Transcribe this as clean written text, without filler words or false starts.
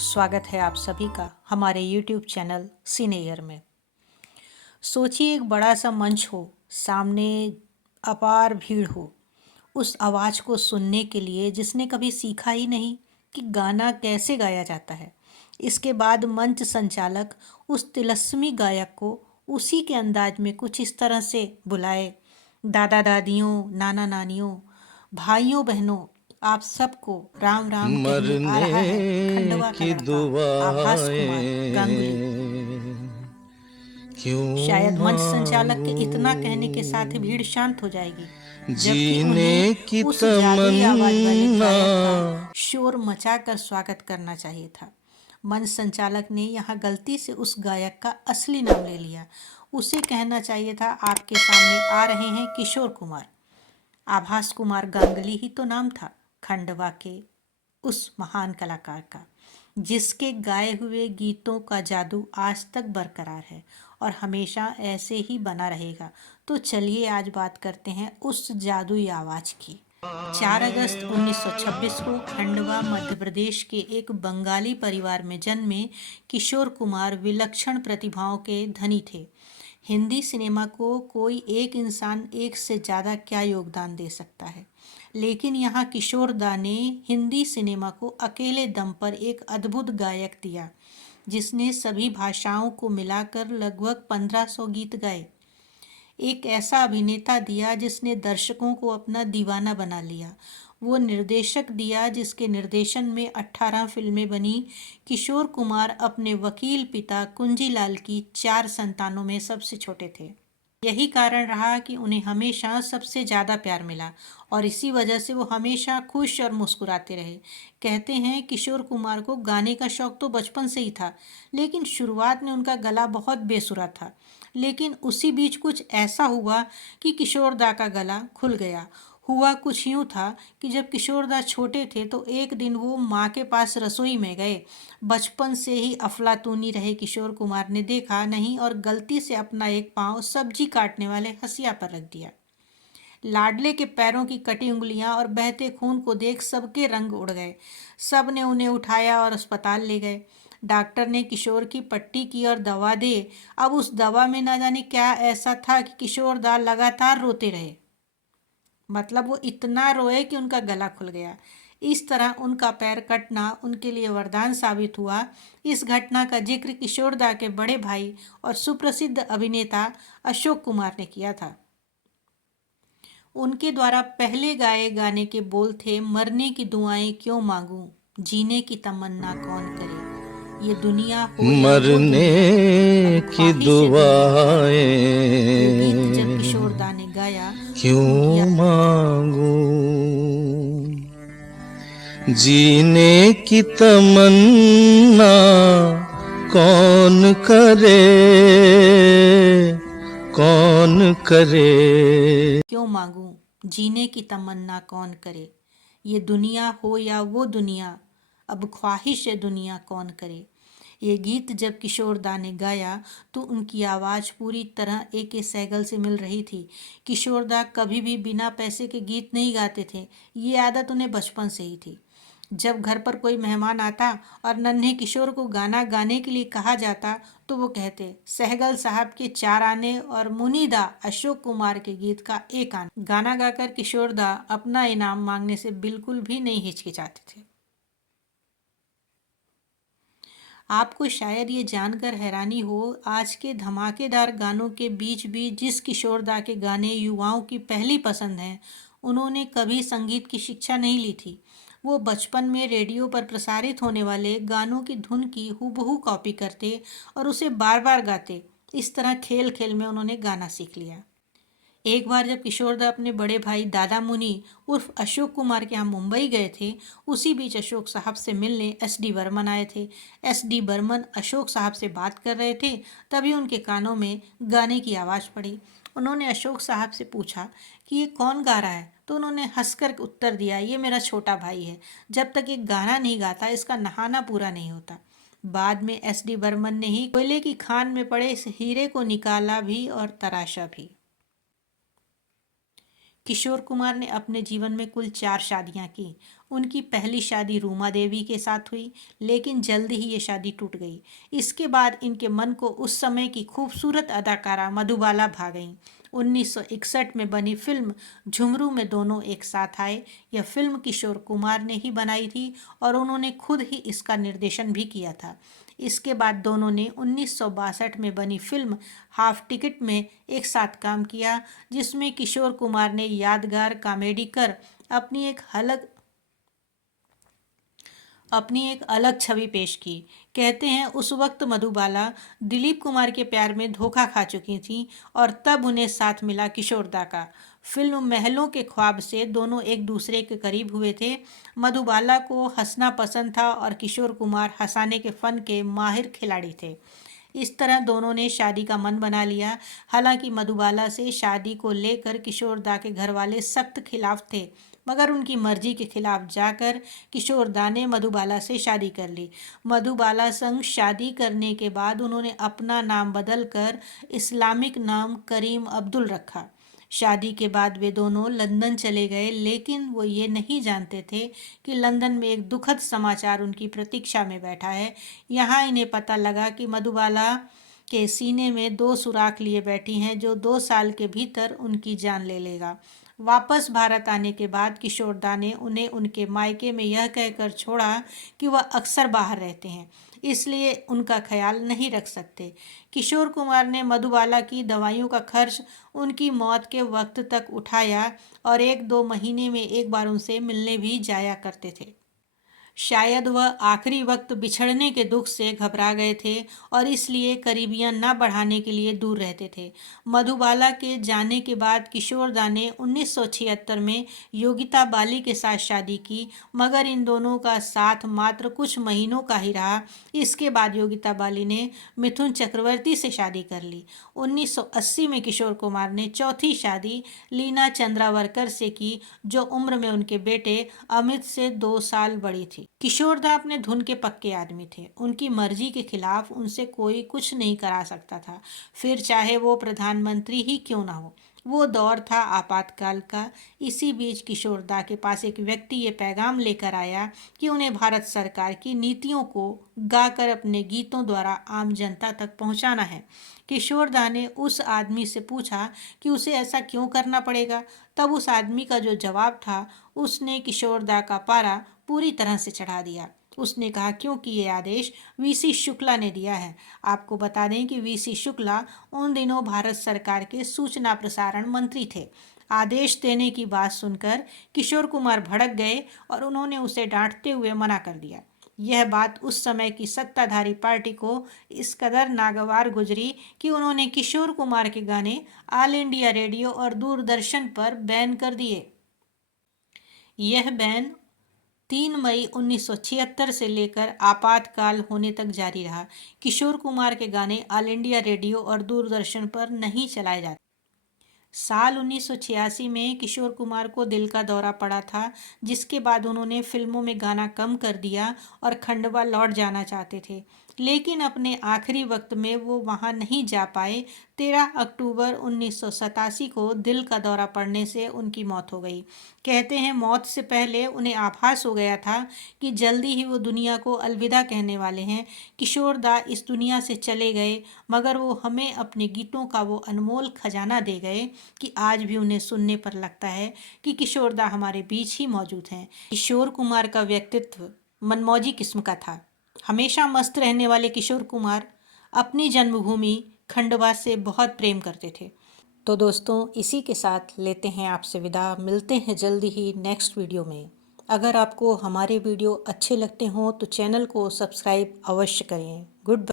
स्वागत है आप सभी का हमारे YouTube चैनल सिनेयर में। सोचिए एक बड़ा सा मंच हो, सामने अपार भीड़ हो, उस आवाज़ को सुनने के लिए जिसने कभी सीखा ही नहीं कि गाना कैसे गाया जाता है। इसके बाद मंच संचालक उस तिलस्मी गायक को उसी के अंदाज में कुछ इस तरह से बुलाए, दादा दादियों, नाना नानियों, भाइयों बहनों, आप सबको राम राम कहने आ मरने रहा है खंडवा का की लड़का आभास कुमार गांगुली। दुआएं क्यों शायद मंच संचालक के इतना कहने के साथ ही भीड़ शांत हो जाएगी, जबकि जीने उन्हें की उस जादुई आवाज वाले तमन्ना गायक का शोर मचाकर स्वागत करना चाहिए था। मंच संचालक ने यहाँ गलती से उस गायक का असली नाम ले लिया। उसे कहना चाहिए था, आपके सामने आ रहे हैं किशोर कुमार। आभास कुमार गांगुली ही तो नाम था खंडवा के उस महान कलाकार का, जिसके गाए हुए गीतों का जादू आज तक बरकरार है और हमेशा ऐसे ही बना रहेगा। तो चलिए आज बात करते हैं उस जादुई आवाज़ की। 4 अगस्त 1926 को खंडवा मध्य प्रदेश के एक बंगाली परिवार में जन्मे किशोर कुमार विलक्षण प्रतिभाओं के धनी थे। हिंदी सिनेमा को कोई एक इंसान एक से ज़्यादा क्या योगदान दे सकता है, लेकिन यहाँ किशोर दा ने हिंदी सिनेमा को अकेले दम पर एक अद्भुत गायक दिया, जिसने सभी भाषाओं को मिलाकर लगभग 1500 गीत गाए। एक ऐसा अभिनेता दिया जिसने दर्शकों को अपना दीवाना बना लिया। वो निर्देशक दिया जिसके निर्देशन में 18 फिल्में बनी। किशोर कुमार अपने वकील पिता कुंजीलाल की 4 संतानों में सबसे छोटे थे। यही कारण रहा कि उन्हें हमेशा सबसे ज़्यादा प्यार मिला और इसी वजह से वो हमेशा खुश और मुस्कुराते रहे। कहते हैं किशोर कुमार को गाने का शौक तो बचपन से ही था, लेकिन शुरुआत में उनका गला बहुत बेसुरा था। लेकिन उसी बीच कुछ ऐसा हुआ कि किशोरदा का गला खुल गया। हुआ कुछ यूँ था कि जब किशोरदा छोटे थे तो एक दिन वो माँ के पास रसोई में गए। बचपन से ही अफलातूनी रहे किशोर कुमार ने देखा नहीं और गलती से अपना एक पाँव सब्जी काटने वाले हंसिया पर रख दिया। लाडले के पैरों की कटी उंगलियां और बहते खून को देख सबके रंग उड़ गए। सब ने उन्हें उठाया और अस्पताल ले गए। डॉक्टर ने किशोर की पट्टी की और दवा दे। अब उस दवा में ना जाने क्या ऐसा था कि किशोर दा लगातार रोते रहे। मतलब वो इतना रोए कि उनका गला खुल गया। इस तरह उनका पैर कटना उनके लिए वरदान साबित हुआ। इस घटना का जिक्र किशोरदा के बड़े भाई और सुप्रसिद्ध अभिनेता अशोक कुमार ने किया था। उनके द्वारा पहले गाए गाने के बोल थे, मरने की दुआएं क्यों मांगूं, जीने की तमन्ना कौन करे, ये दुनिया हो या वो मरने दुनिया, अब की ख्वाहिश दुनिया कौन करे। ये गीत जब दुआएं किशोरदा ने गाया तो उनकी क्यों मांगू जीने की तमन्ना कौन करे कौन करे क्यों मांगूं, जीने की तमन्ना कौन करे, ये दुनिया हो या वो दुनिया, अब ख्वाहिश दुनिया कौन करे। ये गीत जब किशोरदा ने गाया तो उनकी आवाज़ पूरी तरह A.K. सहगल से मिल रही थी। किशोरदा कभी भी बिना पैसे के गीत नहीं गाते थे, ये आदत उन्हें बचपन से ही थी। जब घर पर कोई मेहमान आता और नन्हे किशोर को गाना गाने के लिए कहा जाता तो वो कहते, सहगल साहब के 4 आने और मुनीदा अशोक कुमार के गीत का 1 आना। गाना गाकर किशोरदा अपना इनाम मांगने से बिल्कुल भी नहीं हिचकिचाते थे। आपको शायद ये जानकर हैरानी हो, आज के धमाकेदार गानों के बीच भी जिस किशोरदा के गाने युवाओं की पहली पसंद हैं, उन्होंने कभी संगीत की शिक्षा नहीं ली थी। वो बचपन में रेडियो पर प्रसारित होने वाले गानों की धुन की हूबहू कॉपी करते और उसे बार बार गाते। इस तरह खेल खेल में उन्होंने गाना सीख लिया। एक बार जब किशोरदा अपने बड़े भाई दादा मुनि उर्फ अशोक कुमार के यहाँ मुंबई गए थे, उसी बीच अशोक साहब से मिलने S.D. बर्मन आए थे। S.D. बर्मन अशोक साहब से बात कर रहे थे, तभी उनके कानों में गाने की आवाज़ पड़ी। उन्होंने अशोक साहब से पूछा कि ये कौन गा रहा है, तो उन्होंने हंसकर उत्तर दिया, ये मेरा छोटा भाई है, जब तक ये गाना नहीं गाता इसका नहाना पूरा नहीं होता। बाद में S.D. बर्मन ने ही कोयले की खान में पड़े इस हीरे को निकाला भी और तराशा भी। किशोर कुमार ने अपने जीवन में कुल 4 शादियां की। उनकी पहली शादी रूमा देवी के साथ हुई, लेकिन जल्द ही ये शादी टूट गई। इसके बाद इनके मन को उस समय की खूबसूरत अदाकारा मधुबाला भा गईं। 1961 में बनी फिल्म झुमरू में दोनों एक साथ आए। यह फिल्म किशोर कुमार ने ही बनाई थी और उन्होंने खुद ही इसका निर्देशन भी किया था। इसके बाद दोनों ने 1962 में बनी फिल्म हाफ टिकट में एक साथ काम किया, जिसमें किशोर कुमार ने यादगार कॉमेडी कर अपनी एक अलग छवि पेश की। कहते हैं उस वक्त मधुबाला दिलीप कुमार के प्यार में धोखा खा चुकी थीं और तब उन्हें साथ मिला किशोरदा का। फिल्म महलों के ख्वाब से दोनों एक दूसरे के करीब हुए थे। मधुबाला को हंसना पसंद था और किशोर कुमार हंसाने के फन के माहिर खिलाड़ी थे। इस तरह दोनों ने शादी का मन बना लिया। हालांकि मधुबाला से शादी को लेकर किशोरदा के घर वाले सख्त खिलाफ थे, मगर उनकी मर्जी के खिलाफ जाकर किशोरदा ने मधुबाला से शादी कर ली। मधुबाला संग शादी करने के बाद उन्होंने अपना नाम बदलकर इस्लामिक नाम करीम अब्दुल रखा। शादी के बाद वे दोनों लंदन चले गए, लेकिन वो ये नहीं जानते थे कि लंदन में एक दुखद समाचार उनकी प्रतीक्षा में बैठा है। यहाँ इन्हें पता लगा कि मधुबाला के सीने में 2 सुराख लिए बैठी हैं, जो 2 साल के भीतर उनकी जान ले लेगा। वापस भारत आने के बाद किशोरदा ने उन्हें उनके मायके में यह कहकर छोड़ा कि वह अक्सर बाहर रहते हैं, इसलिए उनका ख्याल नहीं रख सकते। किशोर कुमार ने मधुबाला की दवाइयों का खर्च उनकी मौत के वक्त तक उठाया और 1-2 महीने में एक बार उनसे मिलने भी जाया करते थे। शायद वह आखिरी वक्त बिछड़ने के दुख से घबरा गए थे और इसलिए करीबियां न बढ़ाने के लिए दूर रहते थे। मधुबाला के जाने के बाद किशोरदा ने 1976 में योगिता बाली के साथ शादी की, मगर इन दोनों का साथ मात्र कुछ महीनों का ही रहा। इसके बाद योगिता बाली ने मिथुन चक्रवर्ती से शादी कर ली। 1980 में किशोर कुमार ने चौथी शादी लीना चंद्रावरकर से की, जो उम्र में उनके बेटे अमित से 2 साल बड़ी थी। किशोरदा अपने धुन के पक्के आदमी थे। उनकी मर्जी के खिलाफ उनसे कोई कुछ नहीं करा सकता था, फिर चाहे वो प्रधानमंत्री ही क्यों ना हो। वो दौर था आपातकाल का। इसी बीच किशोरदा के पास एक व्यक्ति ये पैगाम लेकर आया कि उन्हें भारत सरकार की नीतियों को गाकर अपने गीतों द्वारा आम जनता तक पहुंचाना है। किशोरदा ने उस आदमी से पूछा कि उसे ऐसा क्यों करना पड़ेगा। तब उस आदमी का जो जवाब था, उसने किशोरदा का पारा पूरी तरह से चढ़ा दिया। उसने कहा क्योंकि ये आदेश वीसी शुक्ला ने दिया है। आपको बता दें कि वीसी शुक्ला उन दिनों भारत सरकार के सूचना प्रसारण मंत्री थे। आदेश देने की बात सुनकर किशोर कुमार भड़क गए और उन्होंने उसे डांटते हुए मना कर दिया। यह बात उस समय की सत्ताधारी पार्टी को इस कदर नागवार गुजरी कि उन्होंने किशोर कुमार के गाने ऑल इंडिया रेडियो और दूरदर्शन पर बैन कर दिए। यह बैन 3 मई 1976 से लेकर आपातकाल होने तक जारी रहा। किशोर कुमार के गाने ऑल इंडिया रेडियो और दूरदर्शन पर नहीं चलाए जाते। साल 1986 में किशोर कुमार को दिल का दौरा पड़ा था, जिसके बाद उन्होंने फिल्मों में गाना कम कर दिया और खंडवा लौट जाना चाहते थे, लेकिन अपने आखिरी वक्त में वो वहाँ नहीं जा पाए। 13 अक्टूबर 1987 को दिल का दौरा पड़ने से उनकी मौत हो गई। कहते हैं मौत से पहले उन्हें आभास हो गया था कि जल्दी ही वो दुनिया को अलविदा कहने वाले हैं। किशोरदा इस दुनिया से चले गए, मगर वो हमें अपने गीतों का वो अनमोल खजाना दे गए कि आज भी उन्हें सुनने पर लगता है कि किशोरदा हमारे बीच ही मौजूद हैं। किशोर कुमार का व्यक्तित्व मनमौजी किस्म का था। हमेशा मस्त रहने वाले किशोर कुमार अपनी जन्मभूमि खंडवा से बहुत प्रेम करते थे। तो दोस्तों, इसी के साथ लेते हैं आपसे विदा। मिलते हैं जल्दी ही नेक्स्ट वीडियो में। अगर आपको हमारे वीडियो अच्छे लगते हों तो चैनल को सब्सक्राइब अवश्य करें। Good bye.